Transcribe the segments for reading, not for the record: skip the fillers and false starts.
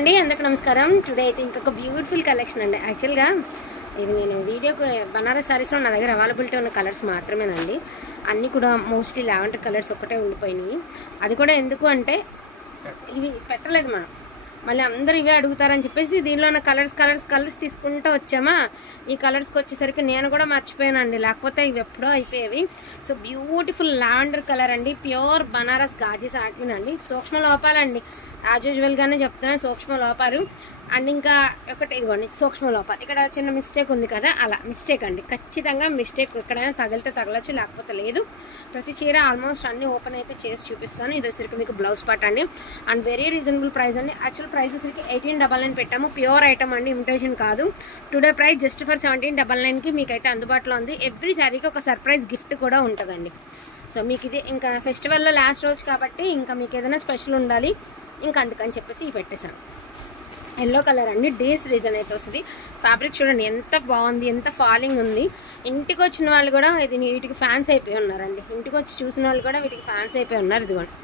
అండి అందరికీ నమస్కారం. టుడే అయితే ఇంకొక బ్యూటిఫుల్ కలెక్షన్ అండి. యాక్చువల్గా ఇది నేను వీడియోకి బనారస్ సారీస్లో నా దగ్గర అవైలబిలిటీ ఉన్న కలర్స్ మాత్రమేనండి. అన్నీ కూడా మోస్ట్లీ లావెండర్ కలర్స్ ఒక్కటే ఉండిపోయినాయి. అది కూడా ఎందుకు అంటే ఇవి పెట్టలేదు మనం, మళ్ళీ అందరూ ఇవే అడుగుతారని చెప్పేసి దీనిలో ఉన్న కలర్స్ తీసుకుంటూ వచ్చామా. ఈ కలర్స్కి వచ్చేసరికి నేను కూడా మర్చిపోయానండి, లేకపోతే ఇవి ఎప్పుడో అయిపోయేవి. సో బ్యూటిఫుల్ లావెండర్ కలర్ అండి, ప్యూర్ బనారస్ గాజీ సాటిన్ అండి. సూక్ష్మ లోపాలండి, యాజ్ యూజువల్గానే చెప్తున్నాను, సూక్ష్మ లోపాలు. అండ్ ఇంకా ఒకటి ఇదిగోండి సూక్ష్మ లోపాలు. ఇక్కడ చిన్న మిస్టేక్ ఉంది కదా, అలా మిస్టేక్ అండి, ఖచ్చితంగా మిస్టేక్. ఎక్కడైనా తగిలితే తగలచ్చు, లేకపోతే లేదు. ప్రతి చీర ఆల్మోస్ట్ అన్ని ఓపెన్ అయితే చేసి చూపిస్తాను. ఇది వచ్చరికి మీకు బ్లౌజ్ పార్ట్ అండి, అండ్ వెరీ రీజనబుల్ ప్రైస్ అండి. యాక్చువల్ ప్రైస్ వచ్చరికి 1899 పెట్టాము, ప్యూర్ ఐటమ్ అండి, ఇమిటేషన్ కాదు. టుడే ప్రైస్ జస్ట్ ఫర్ 1799కి మీకైతే అందుబాటులో ఉంది. ఎవ్రీ శారీకి ఒక సర్ప్రైజ్ గిఫ్ట్ కూడా ఉంటుందండి. సో మీకు ఇది ఇంకా ఫెస్టివల్లో లాస్ట్ రోజు కాబట్టి ఇంకా మీకు ఏదైనా స్పెషల్ ఉండాలి, ఇంకా అందుకని చెప్పేసి ఇవి పెట్టేశాను. ఎల్లో కలర్ అండి, డేస్ రీజన్ అయితే వస్తుంది. ఫ్యాబ్రిక్ చూడండి ఎంత బాగుంది, ఎంత ఫాలింగ్ ఉంది. ఇంటికి వచ్చిన వాళ్ళు కూడా వీటికి ఫ్యాన్స్ అయిపోయి ఉన్నారండి. ఇంటికి వచ్చి చూసిన వాళ్ళు కూడా వీటికి ఫ్యాన్స్ అయిపోయి ఉన్నారు. ఇదిగోండి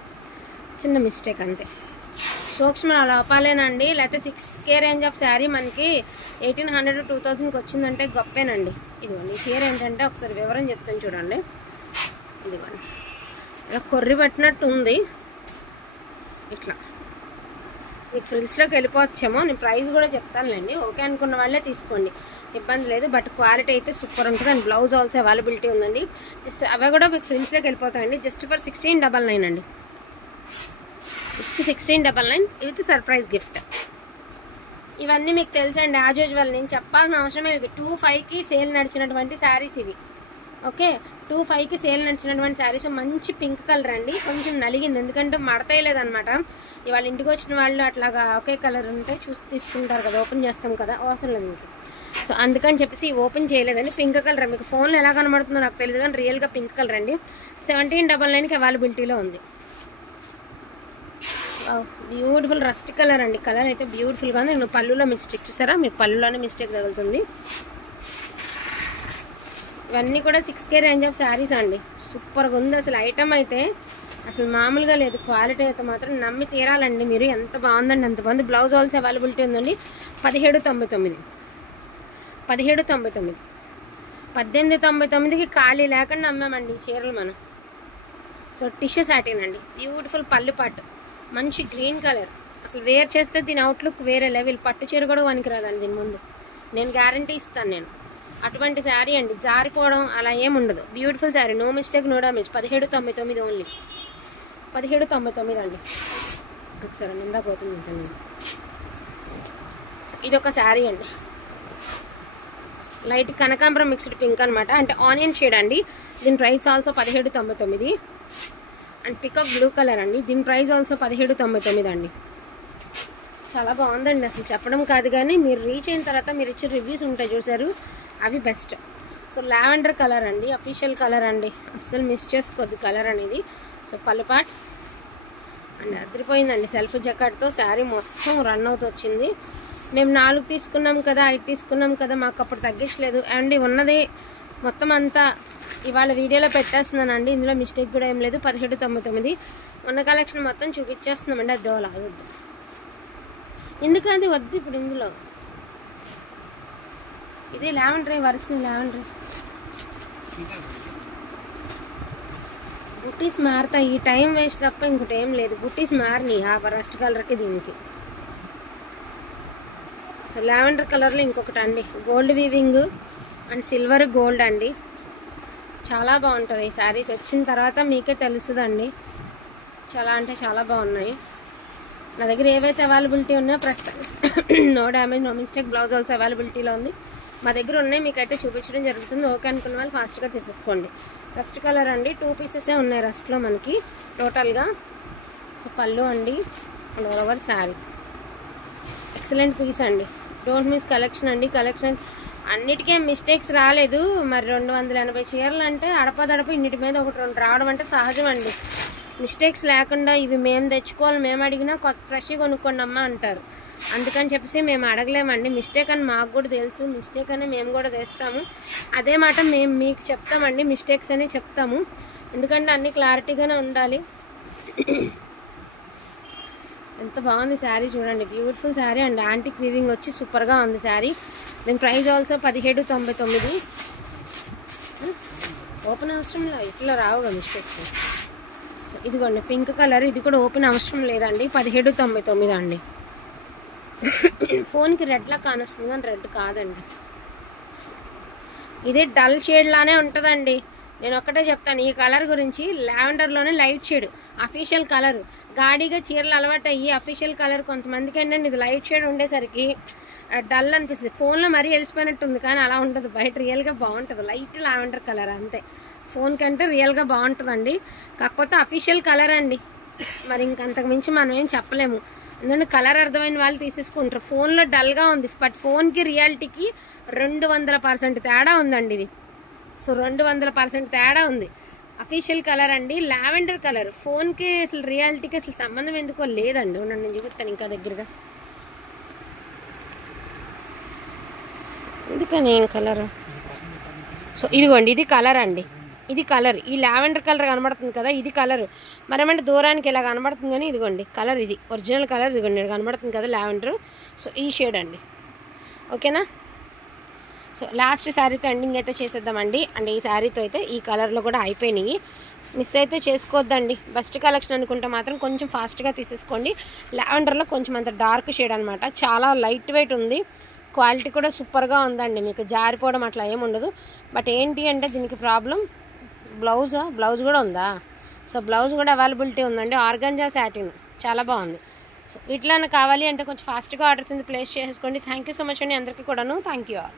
చిన్న మిస్టేక్ అంతే, సూక్ష్మ లోపాలేనండి. లేకపోతే 6K రేంజ్ ఆఫ్ శారీ మనకి 1800 to 2000కి వచ్చిందంటే గొప్పేనండి. ఇదిగోండి ఈ చీర ఏంటంటే ఒకసారి వివరం చెప్తాను చూడండి. ఇదిగోండి ఇలా కొర్రి పట్టినట్టు ఉంది, ఇట్లా మీకు ఫ్రిల్స్లోకి వెళ్ళిపోవచ్చేమో. నేను ప్రైస్ కూడా చెప్తానులేండి, ఓకే అనుకున్న వాళ్ళే తీసుకోండి, ఇబ్బంది లేదు. బట్ క్వాలిటీ అయితే సూపర్ ఉంటుంది. అండ్ బ్లౌజ్ ఆల్సో అవైలబిలిటీ ఉందండి. అవి కూడా మీకు ఫ్రిల్స్లోకి వెళ్ళిపోతాయండి. జస్ట్ ఫర్ 1699 అండి, 1699 విత్ సర్ప్రైజ్ గిఫ్ట్. ఇవన్నీ మీకు తెలుసండి, యాజ్ యూజువల్ నేను చెప్పాల్సిన అవసరమే లేదు. 25కి సేల్ నడిచినటువంటి శారీస్ ఇవి. ఓకే, 25కి సేల్ నడిచినటువంటి శారీస్. మంచి పింక్ కలర్ అండి, కొంచెం నలిగింది ఎందుకంటే మడతయలేదనమాట. ఇవాళ ఇంటికి వచ్చిన వాళ్ళు అట్లాగా ఒకే కలర్ ఉంటే చూసి తీసుకుంటారు కదా, ఓపెన్ చేస్తాం కదా, అవసరం లేదు మీకు. సో అందుకని చెప్పేసి ఓపెన్ చేయలేదండి. పింక్ కలర్ మీకు ఫోన్లో ఎలా కనబడుతుందో నాకు తెలియదు, కానీ రియల్గా పింక్ కలర్ అండి. 1799కి అవైలబిలిటీలో ఉంది. బ్యూటిఫుల్ రస్ట్ కలర్ అండి, కలర్ అయితే బ్యూటిఫుల్గా ఉంది. నేను పళ్ళులో మిస్టేక్ చూసారా, మీకు పళ్ళులోనే మిస్టేక్ తగులుతుంది. ఇవన్నీ కూడా 6K రేంజ్ ఆఫ్ శారీస్ అండి, సూపర్గా ఉంది అసలు. ఐటమ్ అయితే అసలు మామూలుగా లేదు, క్వాలిటీ అయితే మాత్రం నమ్మి తీరాలండి మీరు. ఎంత బాగుందండి, అంత బాగుంది. బ్లౌజ్ ఆల్సో అవైలబిలిటీ ఉందండి. 1799, 1799, 1899కి ఖాళీ లేకుండా అమ్మామండి ఈ చీరలు మనం. సో టిష్యూ సాటిన్ అండి, బ్యూటిఫుల్ పళ్ళు పాటు, మంచి గ్రీన్ కలర్. అసలు వేర్ చేస్తే దీని అవుట్లుక్ వేరే లెవెల్. పట్టు చీర కూడా వనికిరాదండి దీని ముందు, నేను గ్యారంటీ ఇస్తాను నేను. అటువంటి శారీ అండి, జారిపోవడం అలా ఏముండదు. Beautiful sari, no mistake no damage. 1799 only, 1799 అండి. ఒకసారి ఇందాక ఓపెన్ చేశాను నేను. ఇది ఒక శారీ అండి, లైట్ కనకాంబరం మిక్స్డ్ పింక్ అనమాట, అంటే ఆనియన్ షేడ్ అండి. దీని price also 1799. And peacock blue colour అండి, దీని ప్రైస్ ఆల్సో 1799 అండి. చాలా బాగుందండి, అసలు చెప్పడం కాదు కానీ మీరు రీచ్ అయిన తర్వాత మీరు ఇచ్చే రివ్యూస్ ఉంటాయి చూసారు, అవి బెస్ట్. సో లావెండర్ కలర్ అండి, అఫీషియల్ కలర్ అండి, అస్సలు మిస్ చేసుకోవద్దు కలర్ అనేది. సో పళ్ళు పాట్ అండ్ అదిరిపోయిందండి, సెల్ఫ్ జకాట్తో శారీ మొత్తం రన్ అవుతూ వచ్చింది. మేము 4 తీసుకున్నాం కదా, 5 తీసుకున్నాం కదా, మాకు అప్పుడు తగ్గించలేదు అండి. ఉన్నది మొత్తం అంతా ఇవాళ వీడియోలో పెట్టేస్తున్నానండి, ఇందులో మిస్టేక్ కూడా ఏం లేదు. 1799 ఉన్న కలెక్షన్ మొత్తం చూపించేస్తున్నామండి. అది డోల్ ఆగొద్దు, ఎందుకంటే వద్దు ఇప్పుడు ఇందులో. ఇది లావెండర్ వరుసని లావెండర్ బుట్టీస్ మారుతాయి, ఈ టైం వేస్ట్ తప్ప ఇంకోటి ఏం లేదు. బుట్టీస్ మారినాయి ఆ రస్ట్ కలర్కి దీనికి. సో లావెండర్ కలర్లో ఇంకొకటి అండి, gold weaving and silver gold అండి, చాలా బాగుంటుంది. ఈ శారీస్ వచ్చిన తర్వాత మీకే తెలుస్తుందండి, చాలా అంటే చాలా బాగున్నాయి. నా దగ్గర ఏవైతే అవైలబిలిటీ ఉన్నాయో ప్రస్తుతం no damage no mistake. Blouse also అవైలబిలిటీలో ఉంది. మా దగ్గర ఉన్నాయి, మీకైతే చూపించడం జరుగుతుంది. ఓకే అనుకున్న వాళ్ళు ఫాస్ట్గా తీసేసుకోండి. రస్ట్ కలర్ అండి, 2 పీసెసే ఉన్నాయి రస్ట్లో మనకి టోటల్గా. సో పళ్ళు అండి and over sari, excellent piece అండి, డోంట్ మిస్ కలెక్షన్ అండి. కలెక్షన్ అన్నిటికీ మిస్టేక్స్ రాలేదు. మరి 280 చీరలు అంటే అడపదడప ఇన్నిటి మీద 1-2 రావడం అంటే సహజం అండి. మిస్టేక్స్ లేకుండా ఇవి మేము తెచ్చుకోవాలి, మేము అడిగినా కొత్త ఫ్రెష్గా కొనుక్కోండి అమ్మ అంటారు. అందుకని చెప్పేసి మేము అడగలేమండి. మిస్టేక్ అని మాకు కూడా తెలుసు, మిస్టేక్ అని మేము కూడా తెస్తాము. అదే మాట మేము మీకు చెప్తామండి, మిస్టేక్స్ అని చెప్తాము, ఎందుకంటే అన్నీ క్లారిటీగానే ఉండాలి. ఎంత బాగుంది శారీ చూడండి, beautiful sari and antique weaving వచ్చి సూపర్గా ఉంది శారీ. దీని ప్రైస్ ఆల్సో 1799. ఓపెన్ అవసరంలో ఇట్లా రావుగా మిస్టేక్స్. సో ఇదిగోండి పింక్ కలర్, ఇది కూడా ఓపెన్ అవసరం లేదండి, 1799 అండి. ఫోన్కి రెడ్లా కానొస్తుంది కానీ రెడ్ కాదండి, ఇదే డల్ షేడ్ లానే ఉంటుందండి. నేను ఒక్కటే చెప్తాను ఈ కలర్ గురించి, లావెండర్లోనే లైట్ షేడ్ అఫీషియల్ కలర్. గాడిగా చీరలు అలవాటు అయ్యి అఫీషియల్ కలర్ కొంతమందికి ఏంటంటే ఇది లైట్ షేడ్ ఉండేసరికి డల్ అనిపిస్తుంది. ఫోన్లో మరీ వెలిసిపోయినట్టుంది కానీ అలా ఉంటుంది, బయట రియల్గా బాగుంటుంది. లైట్ లావెండర్ కలర్ అంతే, ఫోన్ కంటే రియల్గా బాగుంటుందండి. కాకపోతే అఫీషియల్ కలర్ అండి, మరి ఇంకంతకు మించి మనం ఏం చెప్పలేము. ఎందుకంటే కలర్ అర్థమైన వాళ్ళు తీసేసుకుంటారు. ఫోన్లో డల్గా ఉంది, బట్ ఫోన్కి రియాలిటీకి 200% తేడా ఉందండి ఇది. సో 200% తేడా ఉంది. అఫీషియల్ కలర్ అండి, లావెండర్ కలర్. ఫోన్కి అసలు రియాలిటీకి అసలు సంబంధం ఎందుకో లేదండి. నేను చూపిస్తాను ఇంకా దగ్గరగా, ఎందుకని ఏం కలర్. సో ఇదిగోండి ఇది కలర్ అండి, ఇది కలర్. ఈ లావెండర్ కలర్ కనబడుతుంది కదా, ఇది కలర్. మరేమంటే దూరానికి ఇలా కనబడుతుంది కానీ ఇదిగోండి కలర్, ఇది ఒరిజినల్ కలర్. ఇదిగోండి కనబడుతుంది కదా లావెండర్. సో ఈ షేడ్ అండి, ఓకేనా. సో లాస్ట్ శారీతో ఎండింగ్ అయితే చేసేద్దామండి. అండ్ ఈ శారీతో అయితే ఈ కలర్లో కూడా అయిపోయినాయి, మిస్ అయితే చేసుకోవద్దండి. బెస్ట్ కలెక్షన్ అనుకుంటే మాత్రం కొంచెం ఫాస్ట్గా తీసేసుకోండి. లావెండర్లో కొంచెం అంత డార్క్ షేడ్ అనమాట, చాలా లైట్ వెయిట్ ఉంది. క్వాలిటీ కూడా సూపర్గా ఉందండి, మీకు జారిపోవడం అట్లా ఏముండదు. బట్ ఏంటి అంటే దీనికి ప్రాబ్లం బ్లౌజ్ కూడా ఉందా. సో బ్లౌజ్ కూడా అవైలబిలిటీ ఉందండి, ఆర్గంజా సాటిన్, చాలా బాగుంది. సో ఇట్లా కావాలి అంటే కొంచెం ఫాస్ట్గా ఆర్డర్స్ ప్లేస్ చేసుకోండి. థ్యాంక్ యూ సో మచ్ అండి అందరికీ కూడాను. Thank you all.